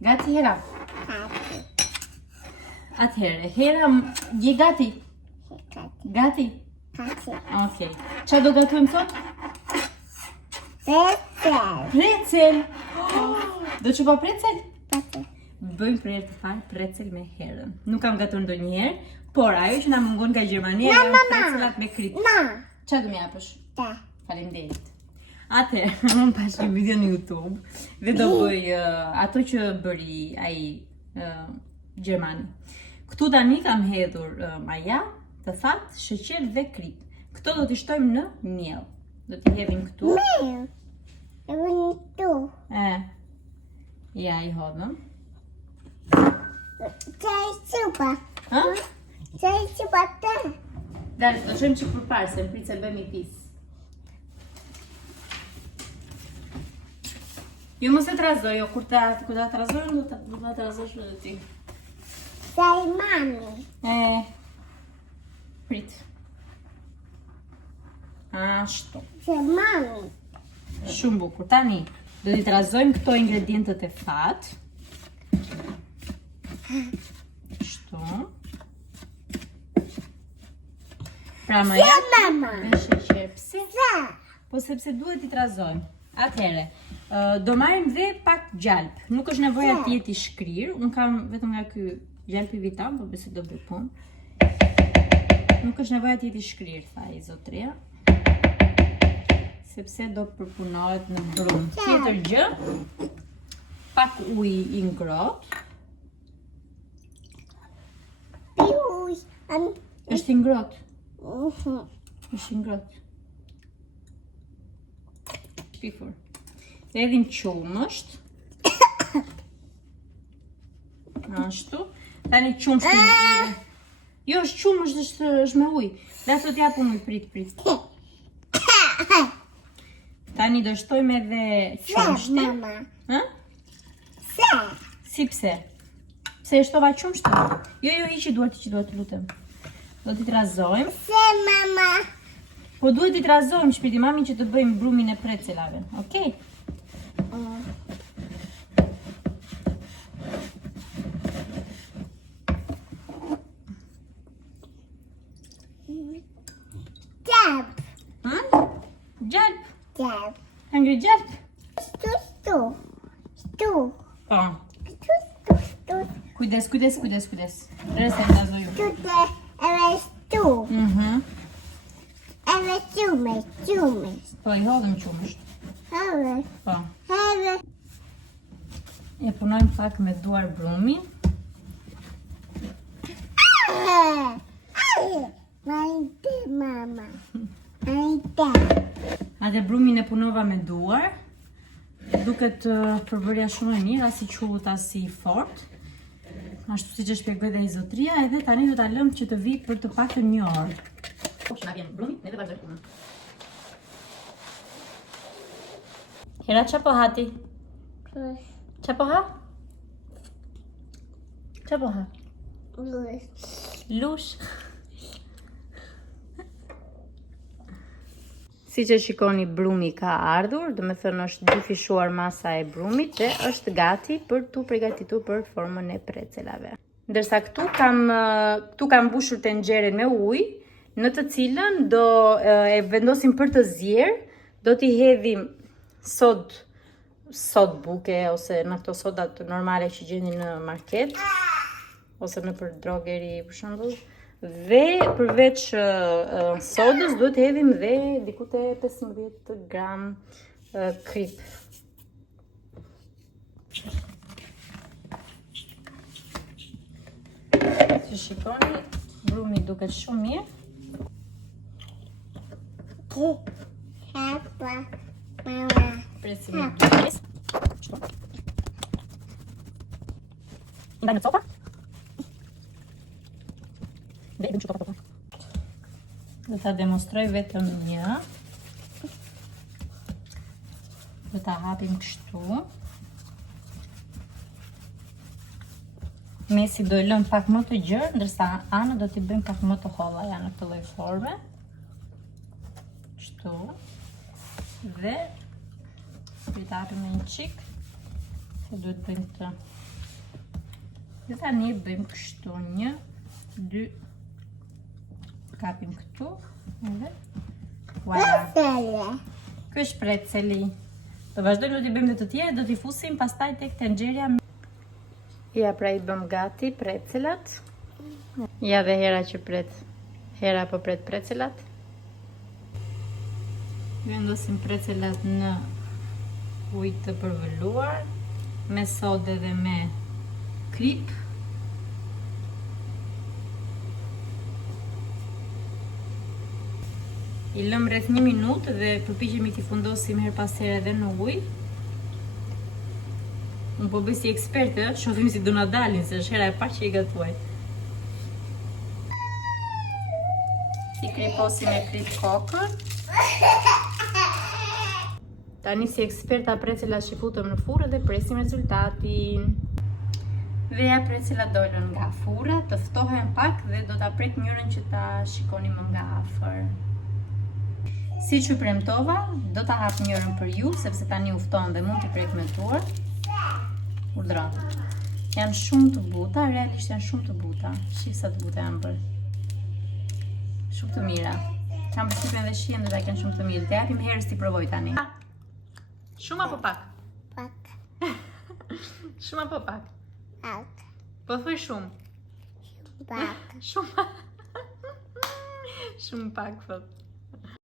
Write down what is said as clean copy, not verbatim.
Gati Hera? Gati. Atëherë, Hera, je gati? Gati. Gati? Gati. Okej. Qa do gatojmë sot? Pretzel. Precel! Do që po precel? Gati. Bëjmë për herë të parë precel me Herën. Nuk kam gatuar ndonjëherë, por ajo që na mungon nga Gjermania janë precelat me krip. Na. Qa do më japësh? Da. Faleminderit. Atëherë, unë pash një video në YouTube dhe do bëj ato që bëri ai Gjermani. Këtu tani kam hedhur maja, të thatë, sheqer dhe krip. Këto do t'i shtojmë në miell. Do t'i hedhim këtu. Meu. E vënë tu. Ja I hodhëm. Qaj supa. Ha? Qaj supa të. Dale, do shojmë që përparë, se më pritë se bëjmë I pis. Jo mos e trazoj, jo kur ta trazoj, do ta trazosh edhe ti. Qaj mami. Prit. Ashtu. Qaj mami. Shumë bukur. Tani, do t'i trazojmë këto ingredientët e fat. Ashtu. Pra maja. mama. Dhe sheqer. Pse? Sa. Po sepse duhet t'i trazojmë. Atëherë, do marrim dhe pak gjalp. Nuk është nevoja të jetë I shkrir. Unë kam vetëm nga ky gjalpi vitam, po besoj do bëj punë. Nuk është nevoja të jetë I shkrir, tha I zotria. Sepse do përpunohet në brum. Tjetër gjë, pak ujë I ngrohtë. Piuj. Është I ngrohtë. Është I ngrohtë. Shpifur. Dhe edhim qumësht. Ashtu. Tani qumësht edhe. Jo, është qumësht, është me ujë. Dhe sot japun ujë, prit. Tani do shtojmë edhe qumështin. Mama. Ha? Sa. Si pse? Pse e shtova qumështin? Jo, hiqi duart, lutem. Do t'i trazojmë. Se mama. Po duhet t'i trazojmë shpirti mami që të bëjmë brumin e precelave. Okej? Gjab. Ha? Gjalp. Gjab. Hangri gjalp? Stu. Po. Stu. Kujdes. Resa I trazojmë. Tute. Eve stu. Eve qume. Po I hodhëm qumësht. Eve. Po. Eve. E punojmë pak me duar brumin. Majte mama. Majte. Atë brumin e punova me duar. Duket përbërja shumë e mirë, as I qullut as I fort. Ashtu si që shpjegoj dhe I zotria, edhe tani do ta lëmë që të vi për të paktën 1 orë. Që na vjen brumi, ne dhe vazhdojmë punën. Hera, qa po hati? Qa po ha? Qa po ha? Lush. Si që shikoni, brumi ka ardhur, do me thënë është dyfishuar masa e brumit dhe është gati për tu përgatitur për formën e precelave. Ndërsa këtu kam mbushur tenxhere me ujë, në të cilën do e vendosim për të zier, do t'i hedhim sod buke ose në këto sodat normale që gjeni në market ose në për drogeri për shembull. Dhe përveç sodës duhet të hedhim dhe diku te 15 gram krip. Si shikoni, brumi duket shumë mirë. Hapa. Mama. Presim një pjesë. Ndaj në copa. Dhe bëjmë që topa. Do ta demonstroj vetëm një. Do ta hapim kështu. Mesi do e lëm pak më të gjerë, ndërsa anët do t'i bëjmë pak më të holla janë në këtë lloj forme. Kështu. Dhe do ta hapim me një çik. Se duhet bëjmë të Dhe tani bëjmë kështu 1, 2, kapim këtu, edhe voilà. Ky është preceli. Do vazhdojmë do t'i bëjmë dhe të tjerë, do t'i fusim pastaj tek tenxherja. Ja pra i bëm gati precelat. Ja dhe hera që pret. Hera po pret precelat. Vendosim precelat në ujë të përvëluar, me sodë dhe me krip. I lëm rreth 1 minutë dhe përpiqemi t'i fundosim her pas here edhe në ujë. Unë po bëj si eksperte, shohim si do na dalin, se është hera e parë që i gatuaj. I kriposim me krip kokën. Tani si eksperta precelat që futëm në furrë dhe presim rezultatin. Dhe ja precelat dolën nga furra, të ftohen pak dhe do ta prek njërën që ta shikoni më nga afër. Si që premtova, do ta hap njërën për ju, sepse tani ufton dhe mund t'i prek me tuar. Urdhëron. Janë shumë të buta, realisht janë shumë të buta. Shif sa të buta janë bërë. Shumë të mira. Kam përshtypjen dhe shihen dhe ta kenë shumë të mirë. Të japim herës t'i provoj tani. Shumë apo pak? Pak. Shumë apo pak? Pak. Po thuj shumë. Pak. Shumë. Shumë pak thot.